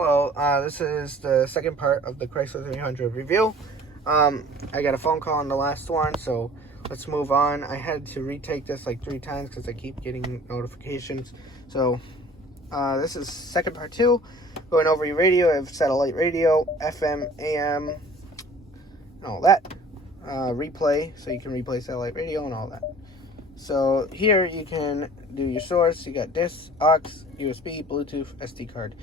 Hello, this is the second part of the Chrysler 300 review. I got a phone call on the last one, so let's move on. I had to retake this like 3 times because I keep getting notifications. So this is second part 2, going over your radio. I have satellite radio, FM, AM, and all that. Replay, so you can replay satellite radio and all that. So here you can do your source. You got disc, aux, USB, Bluetooth, SD card.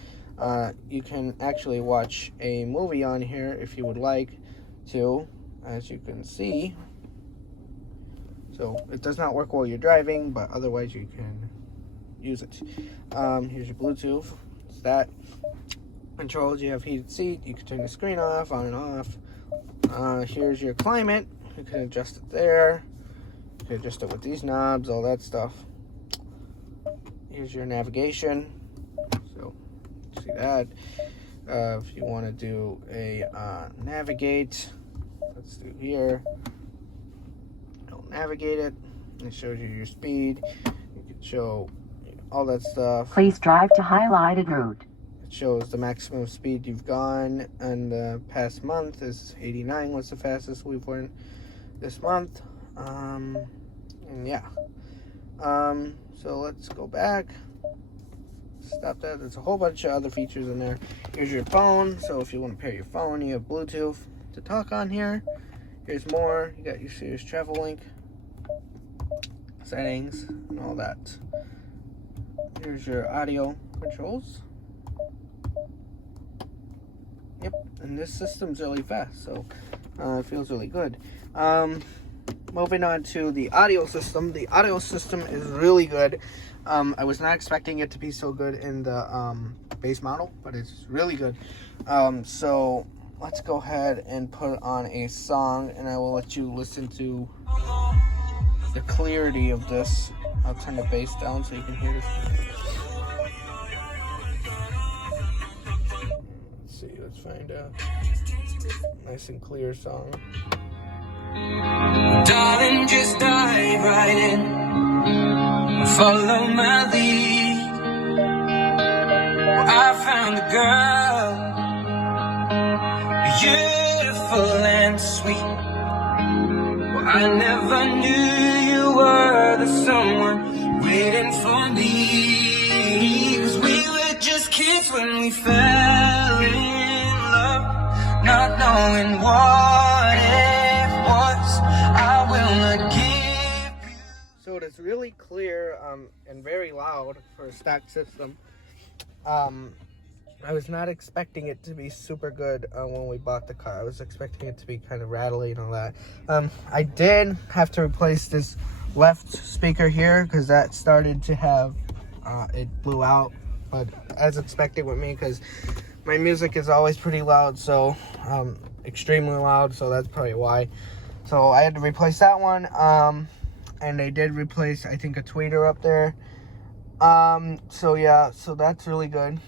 You can actually watch a movie on here if you would like to, as you can see. So it does not work while you're driving, but otherwise you can use it. Here's your Bluetooth. It's that. Controls, you have heated seat. You can turn the screen off, on and off. Here's your climate. You can adjust it there. You can adjust it with these knobs, all that stuff. Here's your navigation. So, see that. If you want to do a navigate, let's do here. It'll navigate it. It shows you your speed. You can show all that stuff. Please drive to highlighted route. It shows the maximum speed you've gone in the past month. Is 89 was the fastest we've went this month. And yeah. So let's go back. Stop that. There's a whole bunch of other features in there. Here's your phone. So if you want to pair your phone, you have Bluetooth to talk on here. Here's more. You got your Sirius Travel Link, settings, and all that. Here's your audio controls. Yep, and this system's really fast, so it feels really good. Moving on to the audio system. The audio system is really good. I was not expecting it to be so good in the base model, but it's really good. So let's go ahead and put on a song, and I will let you listen to the clarity of this. I'll turn the bass down so you can hear this. Let's see, let's find a nice and clear song. Darling, just dive right in, follow my lead. Well, I found a girl, beautiful and sweet. Well, I never knew you were the someone waiting for me. 'Cause we were just kids when we fell in love, not knowing what it was. I will not give you. So it is really clear and very loud for a stock system. I was not expecting it to be super good when we bought the car. I was expecting it to be kind of rattly and all that. I did have to replace this left speaker here because that started to have, it blew out. But as expected with me, because my music is always pretty loud, so extremely loud, so that's probably why. So I had to replace that one, and they did replace, I think, a tweeter up there. So yeah, so that's really good.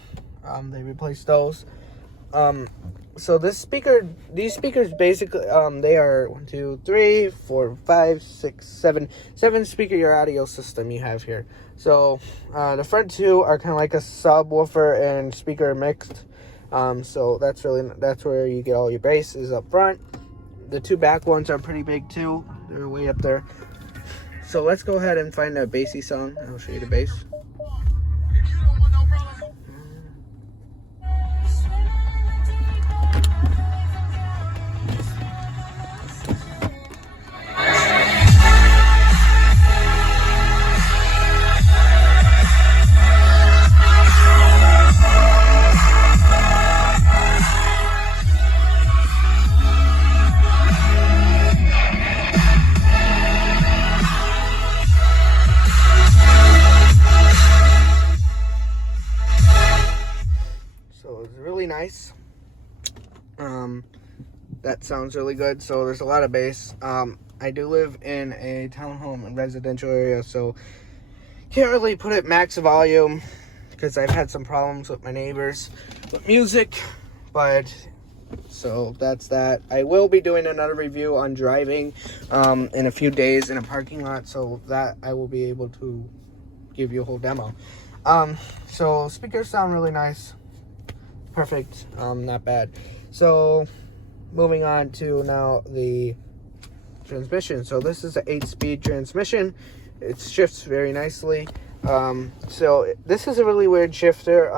They replaced those. So these speakers basically, they are 1, 2, 3, 4, 5, 6, 7 speaker your audio system you have here. So the front 2 are kind of like a subwoofer and speaker mixed. So that's where you get all your bass is up front. The 2 back ones are pretty big too. They're way up there. So let's go ahead and find a bassy song. I'll show you the bass. Nice. That sounds really good. So there's a lot of bass. I do live in a townhome and residential area, so can't really put it max volume because I've had some problems with my neighbors with music. But so that's that. I will be doing another review on driving in a few days in a parking lot, so that I will be able to give you a whole demo. So speakers sound really nice. perfect, not bad. So moving on to now the transmission. So this is an 8-speed transmission. It shifts very nicely. So this is a really weird shifter.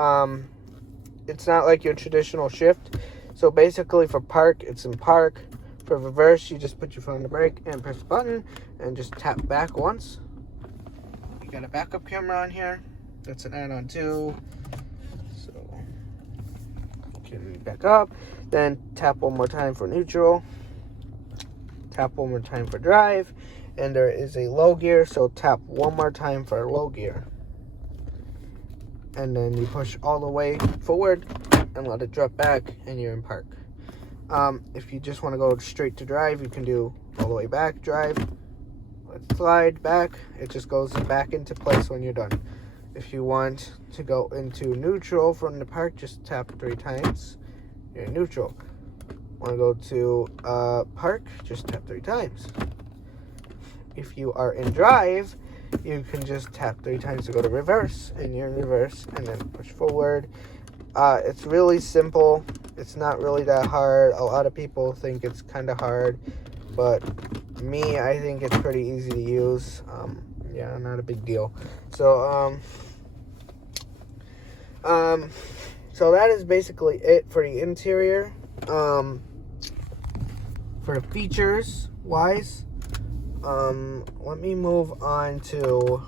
It's not like your traditional shift. So basically for park, it's in park. For reverse, you just put your foot on the brake and press the button and just tap back once. You got a backup camera on here. That's an add-on too. So you can back up. Then tap one more time for neutral. Tap one more time for drive. And there is a low gear, so tap one more time for low gear. And then you push all the way forward and let it drop back, and you're in park. If you just want to go straight to drive, you can do all the way back, drive, let's slide back. It just goes back into place when you're done. If you want to go into neutral from the park, just tap 3 times. You're in neutral. Want to go to park, just tap 3 times. If you are in drive, you can just tap 3 times to go to reverse, and you're in reverse, and then push forward. It's really simple. It's not really that hard. A lot of people think it's kind of hard, but me, I think it's pretty easy to use. Yeah, not a big deal. So, so that is basically it for the interior. For the features wise, let me move on to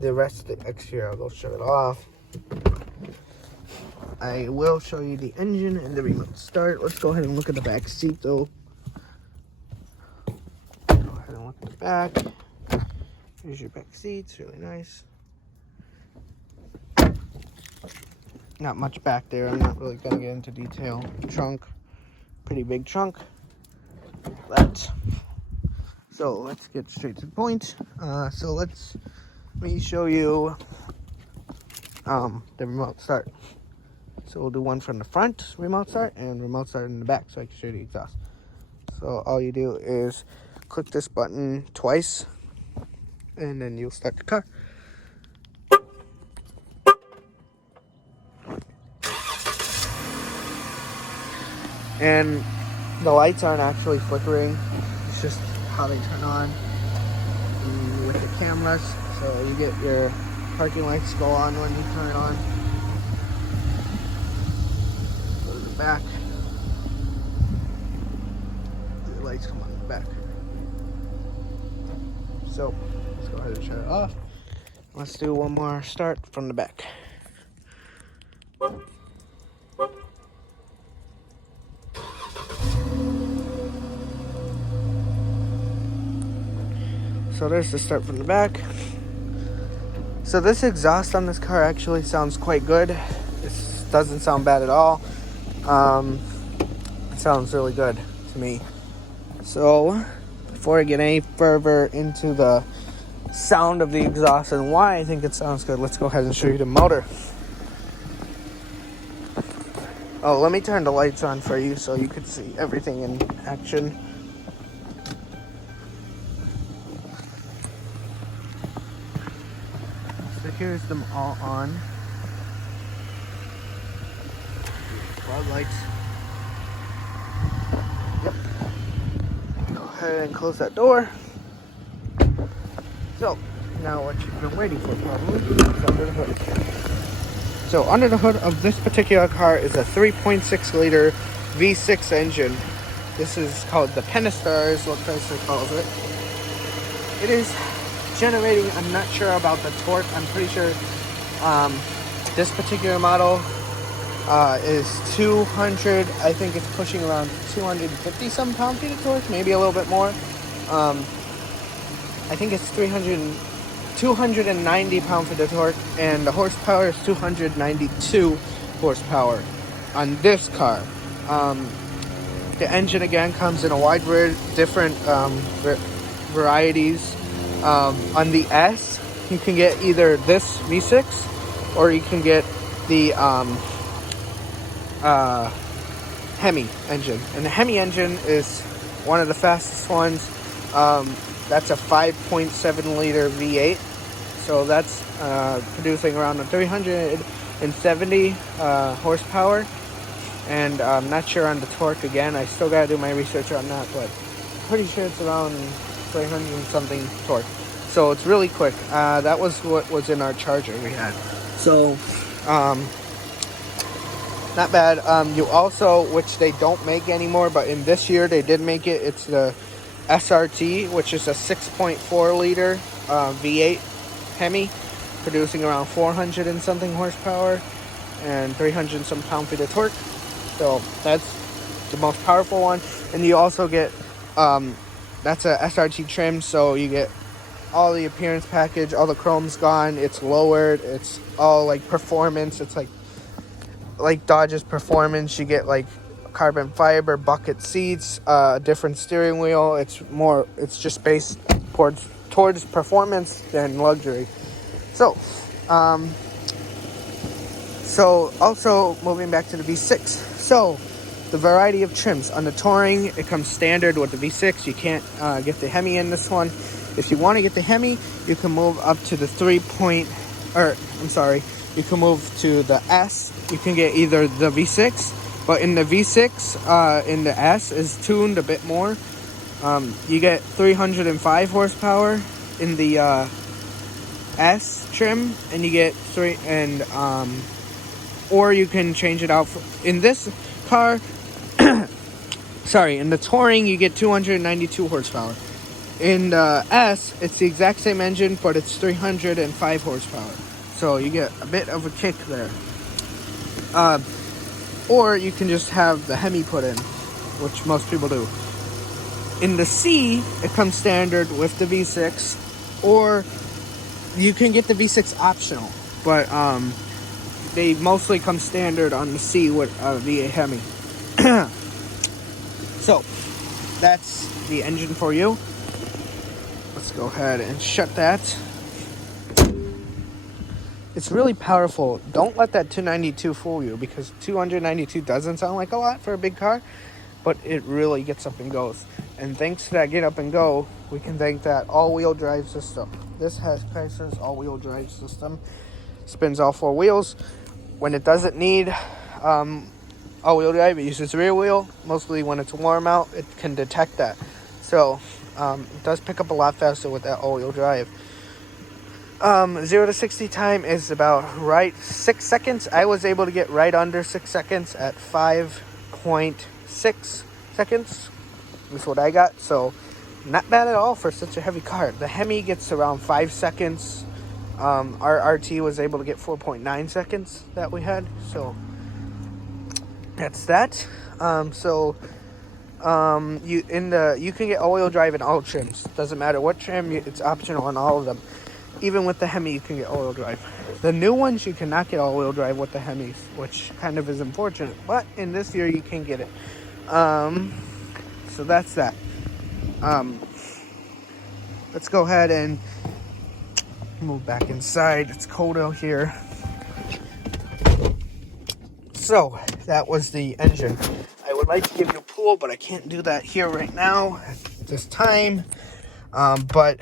the rest of the exterior. I'll go show it off. I will show you the engine and the remote start. Let's go ahead and look at the back seat though. Go ahead and look at the back. Here's your back seat. It's really nice. Not much back there. I'm not really going to get into detail. Trunk. Pretty big trunk. That. So let's get straight to the point. Let me show you the remote start. So we'll do one from the front, remote start, and remote start in the back so I can show you the exhaust. So all you do is click this button twice, and then you'll start the car. And the lights aren't actually flickering. It's just how they turn on with the cameras. So you get your parking lights go on when you turn it on. Go to the back. The lights come on in the back. So let's go ahead and shut it off. Let's do one more start from the back. So there's the start from the back. So this exhaust on this car actually sounds quite good. It doesn't sound bad at all. It sounds really good to me. So before I get any further into the sound of the exhaust and why I think it sounds good, let's go ahead and show you the motor. Oh, let me turn the lights on for you so you can see everything in action. So here's them all on. Floodlights. Yep. Go ahead and close that door. So now what you've been waiting for probably is under the hood. So under the hood of this particular car is a 3.6 liter V6 engine. This is called the Pentastar is what Chrysler calls it. It is generating, I'm not sure about the torque. I'm pretty sure this particular model is 200, I think it's pushing around 250 some pound-feet of torque, maybe a little bit more. I think it's 290 pound-feet of torque, and the horsepower is 292 horsepower on this car. The engine again comes in a wide variety different varieties. On the S, you can get either this V6 or you can get the Hemi engine. And the Hemi engine is one of the fastest ones. That's a 5.7 liter V8. So that's producing around 370 horsepower. And I'm not sure on the torque again. I still gotta do my research on that, but pretty sure it's around 300 and something torque. So it's really quick. That was what was in our Charger we had. So, not bad. You also, which they don't make anymore, but in this year they did make it. It's the SRT, which is a 6.4 liter V8 Hemi, producing around 400 and something horsepower and 300 and some pound-feet of torque. So that's the most powerful one. And you also get, that's a SRT trim, so you get all the appearance package, all the chrome's gone, it's lowered, it's all like performance. It's like Dodge's performance. You get like carbon fiber bucket seats, different steering wheel. It's just based towards performance than luxury. So also moving back to the V6. So the variety of trims on the Touring, it comes standard with the V6. You can't get the Hemi in this one. If you want to get the Hemi, you can move up to the you can move to the S. You can get either the V6, but in the V6, in the S is tuned a bit more. You get 305 horsepower in the S trim, and you get or you can change it out in this car. In the Touring, you get 292 horsepower. In the S, it's the exact same engine, but it's 305 horsepower. So you get a bit of a kick there. Or you can just have the Hemi put in, which most people do. In the C, it comes standard with the V6, or you can get the V6 optional, but they mostly come standard on the C with V8 Hemi. So that's the engine for you. Let's go ahead and shut that. It's really powerful. Don't let that 292 fool you, because 292 doesn't sound like a lot for a big car, but it really gets up and goes. And thanks to that get up and go, we can thank that all-wheel drive system. This has Chrysler's all-wheel drive system. Spins all four wheels. When it doesn't need all-wheel drive, it uses rear wheel. Mostly when it's warm out, it can detect that. So it does pick up a lot faster with that all-wheel drive. 0 to 60 time is about 6 seconds. I was able to get right under 6 seconds at 5.6 seconds. That's what I got. So not bad at all for such a heavy car. The Hemi gets around 5 seconds. Our RT was able to get 4.9 seconds that we had. So that's that. You can get all-wheel drive in all trims. Doesn't matter what trim, it's optional on all of them. Even with the Hemi, you can get all-wheel drive. The new ones, you cannot get all-wheel drive with the Hemis, which kind of is unfortunate. But in this year, you can get it. So that's that. Let's go ahead and move back inside. It's cold out here. So that was the engine. I would like to give you a pull, but I can't do that here right now at this time. But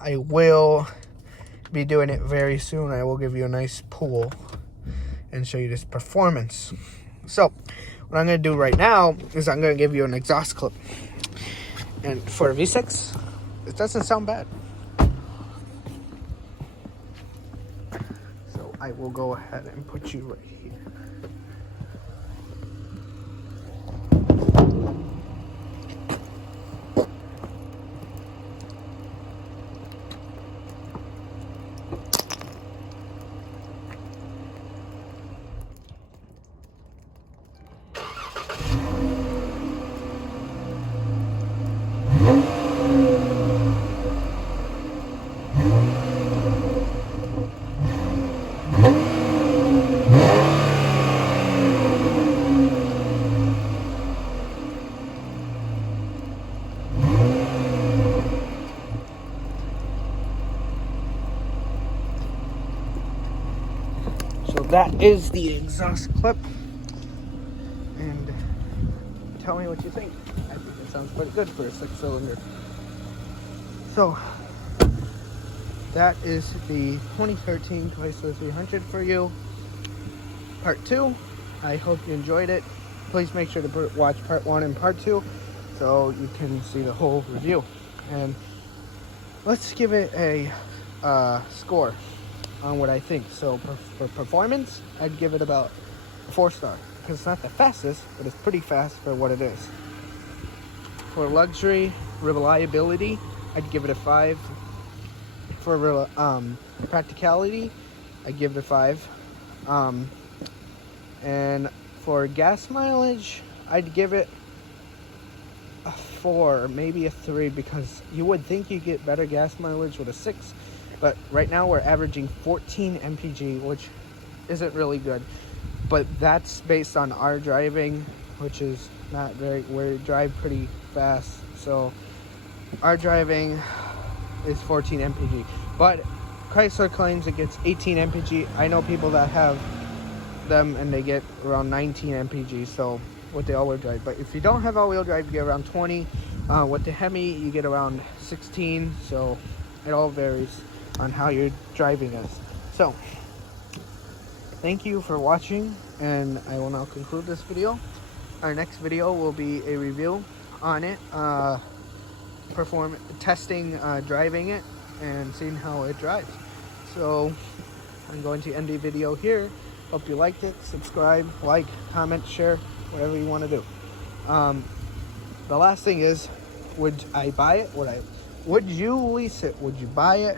I will be doing it very soon. I will give you a nice pull and show you this performance. So what I'm going to do right now is I'm going to give you an exhaust clip. And for a V6, it doesn't sound bad. So I will go ahead and put you right here. So that is the exhaust clip, and tell me what you think. I think it sounds pretty good for a 6-cylinder. So that is the 2013 Chrysler 300 for you. Part 2. I hope you enjoyed it. please make sure to watch part 1 and part 2 so you can see the whole review. And let's give it a score on what I think. So for performance, I'd give it about a 4-star, because it's not the fastest, but it's pretty fast for what it is. For luxury, reliability, I'd give it a 5. For practicality, I'd give it a 5. And for gas mileage, I'd give it a 4, maybe a 3, because you would think you get better gas mileage with a 6, but right now we're averaging 14 mpg, which isn't really good. But that's based on our driving, which is not very, we drive pretty fast, so our driving is 14 mpg. But Chrysler claims it gets 18 mpg. I know people that have them and they get around 19 mpg, so with the all-wheel drive. But if you don't have all-wheel drive, you get around 20. With the Hemi, you get around 16, so it all varies on how your driving is. So thank you for watching, and I will now conclude this video. Our next video will be a review on it, testing driving it and seeing how it drives. So I'm going to end the video here. Hope you liked it. Subscribe, like, comment, share, whatever you want to do. The last thing is, would I buy it? Would you lease it? Would you buy it,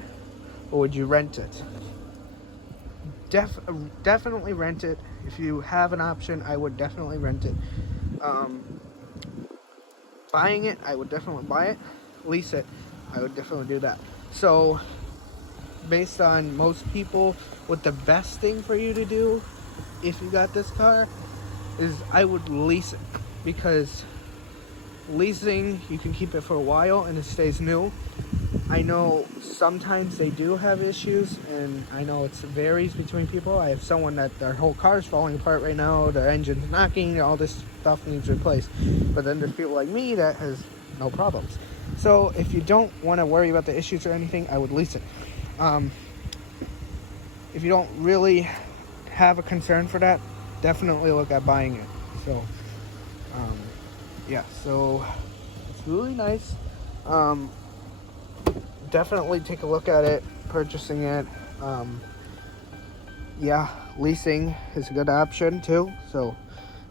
or would you rent it? Definitely rent it. If you have an option, I would definitely rent it. Buying it, I would definitely buy it. Lease it, I would definitely do that. So based on most people, what the best thing for you to do if you got this car is I would lease it, because leasing, you can keep it for a while and it stays new. I know sometimes they do have issues, and I know it varies between people. I have someone that their whole car is falling apart right now, their engine's knocking, all this stuff needs replaced. But then there's people like me that has no problems. So if you don't want to worry about the issues or anything, I would lease it. If you don't really have a concern for that, definitely look at buying it. So yeah, so it's really nice. Definitely take a look at it, purchasing it. Yeah, leasing is a good option too. So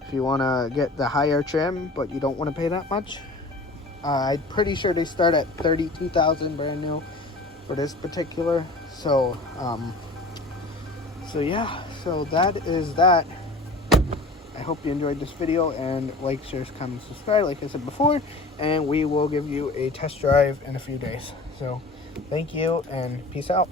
if you want to get the higher trim but you don't want to pay that much, I'm pretty sure they start at $32,000 brand new for this particular. So so yeah, so that is that. I hope you enjoyed this video, and like, share, comment, subscribe like I said before, and we will give you a test drive in a few days. So thank you and peace out.